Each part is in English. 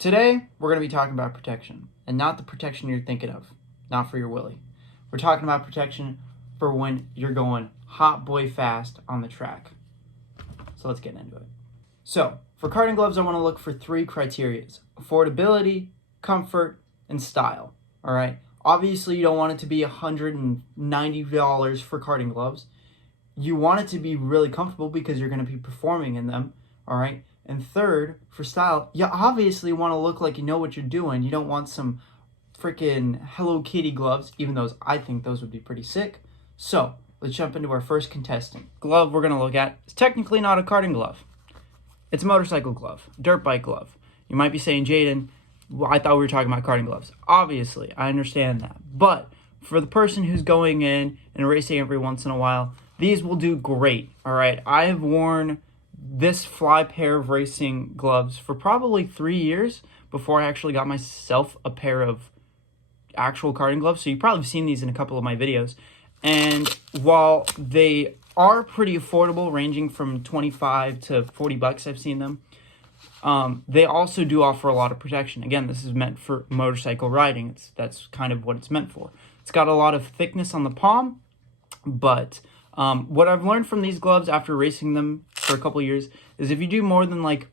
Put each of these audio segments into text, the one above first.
Today, we're going to be talking about protection, and not the protection you're thinking of, not for your willy. We're talking about protection for when you're going hot boy fast on the track. So let's get into it. So, for karting gloves, I want to look for 3 criteria: affordability, comfort, and style. All right. Obviously, you don't want it to be $190 for karting gloves. You want it to be really comfortable because you're going to be performing in them. All right. And third, for style, you obviously want to look like you know what you're doing. You don't want some freaking Hello Kitty gloves, even though I think those would be pretty sick. So, let's jump into our first contestant. Glove we're going to look at is technically not a karting glove. It's a motorcycle glove, dirt bike glove. You might be saying, Jaden, well, I thought we were talking about karting gloves. Obviously, I understand that. But for the person who's going in and racing every once in a while, these will do great, all right? I have worn this fly pair of racing gloves for probably 3 years before I actually got myself a pair of actual karting gloves. So you've probably seen these in a couple of my videos. And while they are pretty affordable, ranging from 25 to 40 bucks, I've seen them, they also do offer a lot of protection. Again, this is meant for motorcycle riding. That's kind of what it's meant for. It's got a lot of thickness on the palm, but what I've learned from these gloves after racing them for a couple years is if you do more than like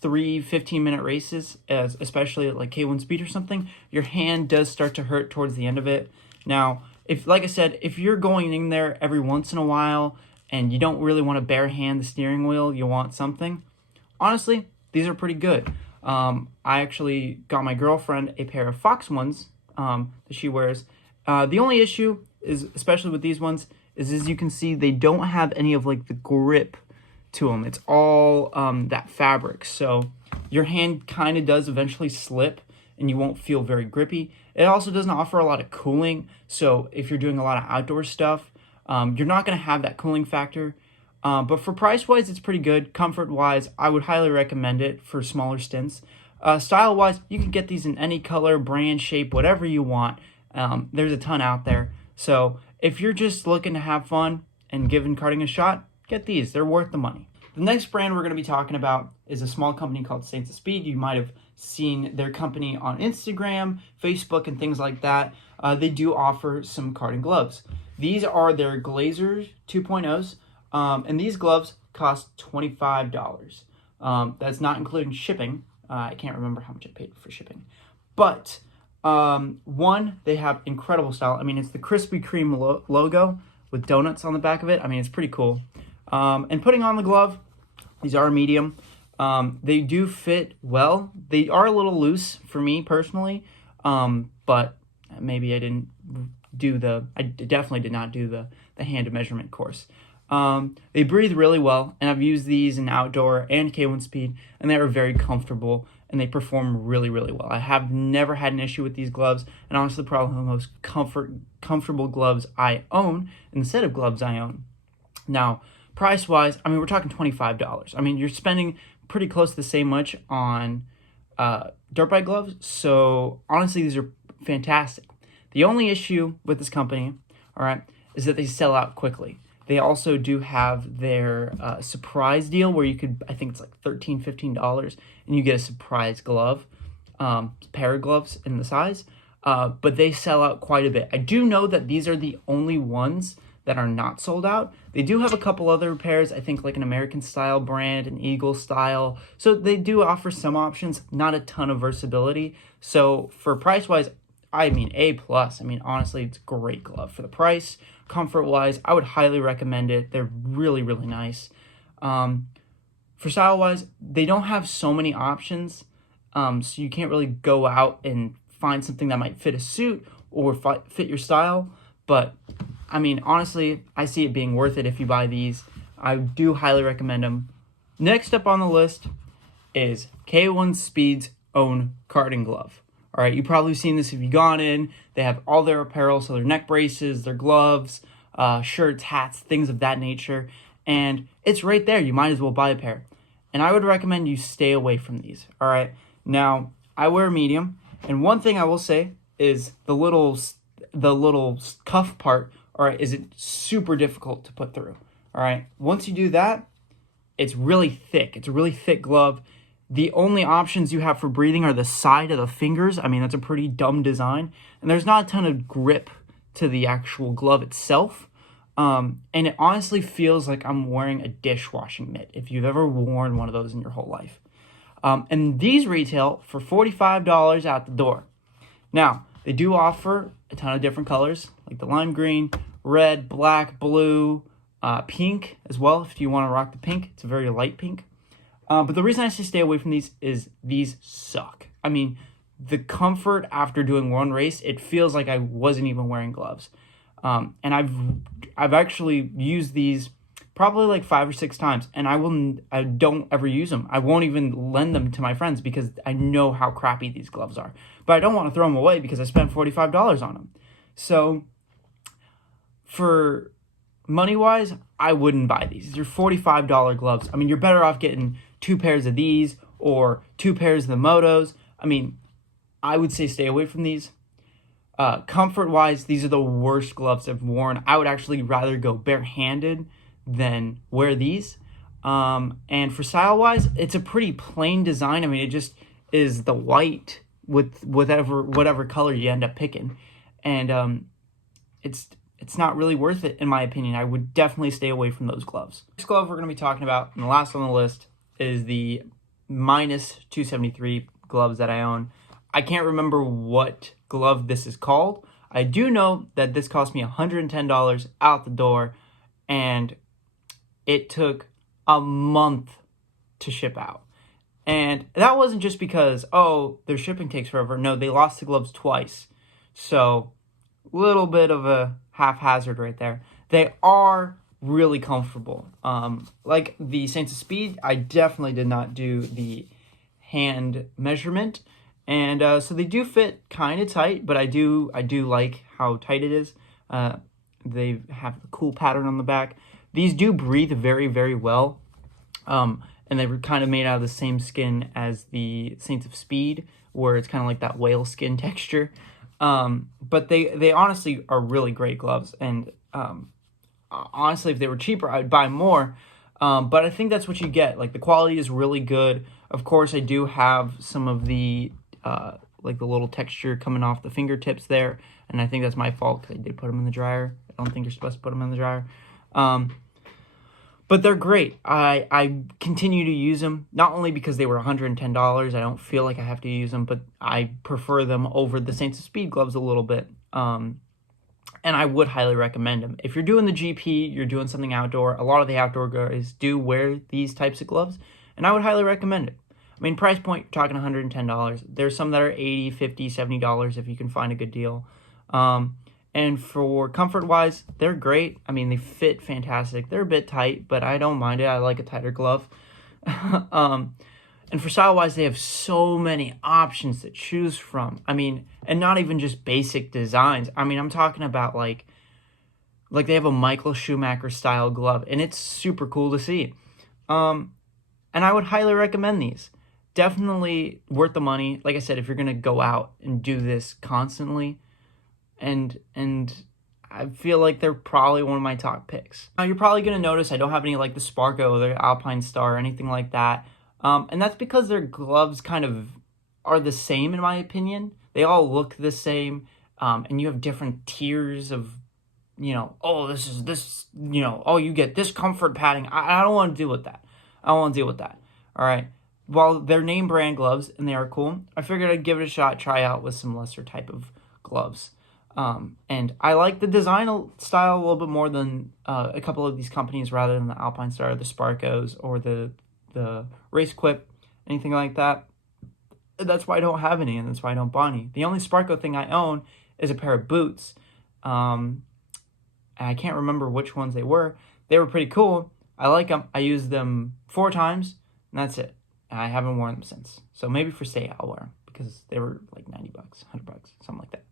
3 15-minute races, especially at like K1 speed or something, your hand does start to hurt towards the end of it. Now, like I said, if you're going in there every once in a while and you don't really want to bare hand the steering wheel, you want something, honestly, these are pretty good. I actually got my girlfriend a pair of Fox ones that she wears. The only issue is, especially with these ones, is as you can see, they don't have any of like the grip to them. It's all that fabric. So your hand kind of does eventually slip and you won't feel very grippy. It also doesn't offer a lot of cooling. So if you're doing a lot of outdoor stuff, you're not going to have that cooling factor. But for price-wise, it's pretty good. Comfort-wise, I would highly recommend it for smaller stints. Style-wise, you can get these in any color, brand, shape, whatever you want. There's a ton out there. So if you're just looking to have fun and giving karting a shot, get these. They're worth the money. The next brand we're going to be talking about is a small company called Saints of Speed. You might have seen their company on Instagram, Facebook, and things like that. They do offer some karting gloves. These are their Glazers 2.0s, and these gloves cost $25. That's not including shipping. I can't remember how much I paid for shipping. But one, they have incredible style. I mean, it's the Krispy Kreme logo with donuts on the back of it. I mean, it's pretty cool. And putting on the glove, these are medium. They do fit well. They are a little loose for me personally, but maybe I definitely did not do the hand measurement course. They breathe really well, and I've used these in outdoor and K1 speed, and they are very comfortable, and they perform really, really well. I have never had an issue with these gloves, and honestly, probably the most comfortable gloves I own in the set of gloves I own. Now, price-wise, I mean, we're talking $25. I mean, you're spending pretty close to the same much on dirt bike gloves, so honestly, these are fantastic. The only issue with this company, all right, is that they sell out quickly. They also do have their surprise deal where you could, I think it's like $13, $15, and you get a surprise glove, pair of gloves in the size, but they sell out quite a bit. I do know that these are the only ones that are not sold out. They do have a couple other pairs, I think like an American style brand, an Eagle style. So they do offer some options, not a ton of versatility. So for price-wise, I mean, A+. I mean, honestly, it's a great glove for the price. Comfort-wise, I would highly recommend it. They're really, really nice. For style-wise, they don't have so many options, so you can't really go out and find something that might fit a suit or fit your style. But, I mean, honestly, I see it being worth it if you buy these. I do highly recommend them. Next up on the list is K1 Speed's own karting glove. All right, you've probably seen this if you've gone in. They have all their apparel, so their neck braces, their gloves, shirts, hats, things of that nature. And it's right there. You might as well buy a pair. And I would recommend you stay away from these. All right, now, I wear medium. And one thing I will say is the little cuff part, all right, is it super difficult to put through. All right, once you do that, it's really thick. It's a really thick glove. The only options you have for breathing are the side of the fingers. I mean, that's a pretty dumb design. And there's not a ton of grip to the actual glove itself. And it honestly feels like I'm wearing a dishwashing mitt, if you've ever worn one of those in your whole life. And these retail for $45 out the door. Now, they do offer a ton of different colors, like the lime green, red, black, blue, pink as well, if you want to rock the pink. It's a very light pink. But the reason I say stay away from these is these suck. I mean, the comfort after doing one race, it feels like I wasn't even wearing gloves. And I've actually used these probably like 5 or 6 times, and I don't ever use them. I won't even lend them to my friends because I know how crappy these gloves are. But I don't want to throw them away because I spent $45 on them. So for money-wise, I wouldn't buy these. These are $45 gloves. I mean, you're better off getting 2 pairs of these or 2 pairs of the Motos. I mean, I would say stay away from these. Comfort-wise, these are the worst gloves I've worn. I would actually rather go barehanded than wear these. And for style-wise, it's a pretty plain design. I mean, it just is the white with whatever color you end up picking. And it's not really worth it, in my opinion. I would definitely stay away from those gloves. Next glove we're going to be talking about, and the last on the list, is the minus 273 gloves that I own. I can't remember what glove this is called. I do know that this cost me $110 out the door, and it took a month to ship out. And that wasn't just because, oh, their shipping takes forever. No, they lost the gloves twice. So, little bit of a haphazard right there. They are really comfortable. Like the Saints of Speed, I definitely did not do the hand measurement. And so they do fit kind of tight, but I do like how tight it is. They have the cool pattern on the back. These do breathe very, very well. And they were kind of made out of the same skin as the Saints of Speed, where it's kind of like that whale skin texture. But they honestly are really great gloves. And honestly, if they were cheaper, I'd buy more. But I think that's what you get. Like, the quality is really good. Of course, I do have some of the like the little texture coming off the fingertips there, and I think that's my fault because I did put them in the dryer. I don't think you're supposed to put them in the dryer. But they're great. I continue to use them, not only because they were $110. I don't feel like I have to use them, but I prefer them over the Saints of Speed gloves a little bit. And I would highly recommend them. If you're doing the GP, you're doing something outdoor, a lot of the outdoor guys do wear these types of gloves, and I would highly recommend it. I mean, price point, you're talking $110. There's some that are $80, $50, $70 if you can find a good deal. And for comfort-wise, they're great. I mean, they fit fantastic. They're a bit tight, but I don't mind it. I like a tighter glove. And for style-wise, they have so many options to choose from. I mean, and not even just basic designs. I mean, I'm talking about, like they have a Michael Schumacher-style glove, and it's super cool to see. And I would highly recommend these. Definitely worth the money. Like I said, if you're going to go out and do this constantly, and I feel like they're probably one of my top picks. Now, you're probably going to notice I don't have any like the Sparco or the Alpine Star or anything like that. And that's because their gloves kind of are the same, in my opinion. They all look the same, and you have different tiers of, oh, you get this comfort padding. I don't want to deal with that. I don't want to deal with that. All right. While they're name brand gloves and they are cool, I figured I'd give it a shot, try out with some lesser type of gloves. And I like the design style a little bit more than a couple of these companies, rather than the Alpine Star, the Sparcos, or the Race Quip, anything like that. That's why I don't have any, and that's why I don't buy any. The only Sparco thing I own is a pair of boots. I can't remember which ones they were. They were pretty cool. I like them. I used them 4 times, and that's it. I haven't worn them since. So maybe for stay, I'll wear them, because they were like $90, $100, something like that.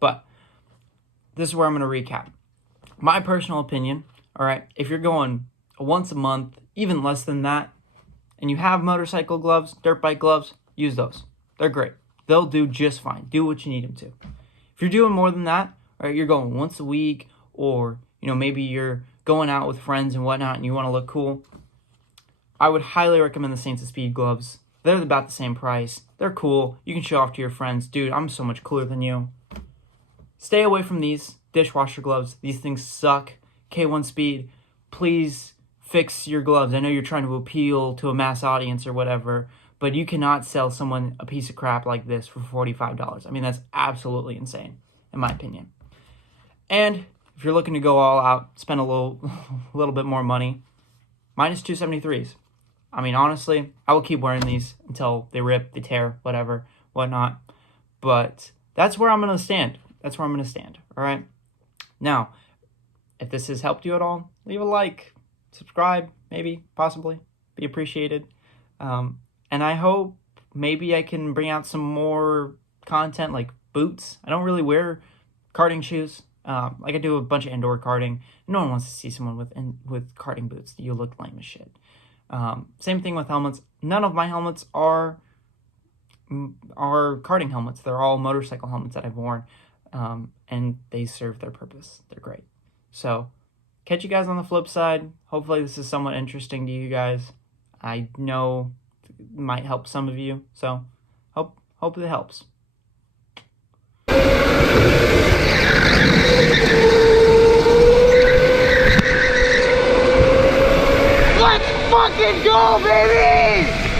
But this is where I'm going to recap. My personal opinion, all right, if you're going once a month, even less than that, and you have motorcycle gloves, dirt bike gloves, use those. They're great. They'll do just fine. Do what you need them to. If you're doing more than that, all right, you're going once a week, or maybe you're going out with friends and whatnot, and you want to look cool, I would highly recommend the Saints of Speed gloves. They're about the same price. They're cool. You can show off to your friends. Dude, I'm so much cooler than you. Stay away from these dishwasher gloves. These things suck. K1 Speed, please fix your gloves. I know you're trying to appeal to a mass audience or whatever, but you cannot sell someone a piece of crap like this for $45. I mean, that's absolutely insane, in my opinion. And if you're looking to go all out, spend a little bit more money, minus 273s. I mean, honestly, I will keep wearing these until they rip, they tear, whatnot. But that's where I'm going to stand. That's where I'm going to stand, all right? Now, if this has helped you at all, leave a like, subscribe, maybe, possibly, be appreciated. And I hope maybe I can bring out some more content like boots. I don't really wear karting shoes. Like I do a bunch of indoor karting. No one wants to see someone with karting boots. You look lame as shit. Same thing with helmets. None of my helmets are karting helmets. They're all motorcycle helmets that I've worn. And they serve their purpose. They're great. So, catch you guys on the flip side. Hopefully this is somewhat interesting to you guys. I know it might help some of you. So, hope it helps. Let's fucking go, baby!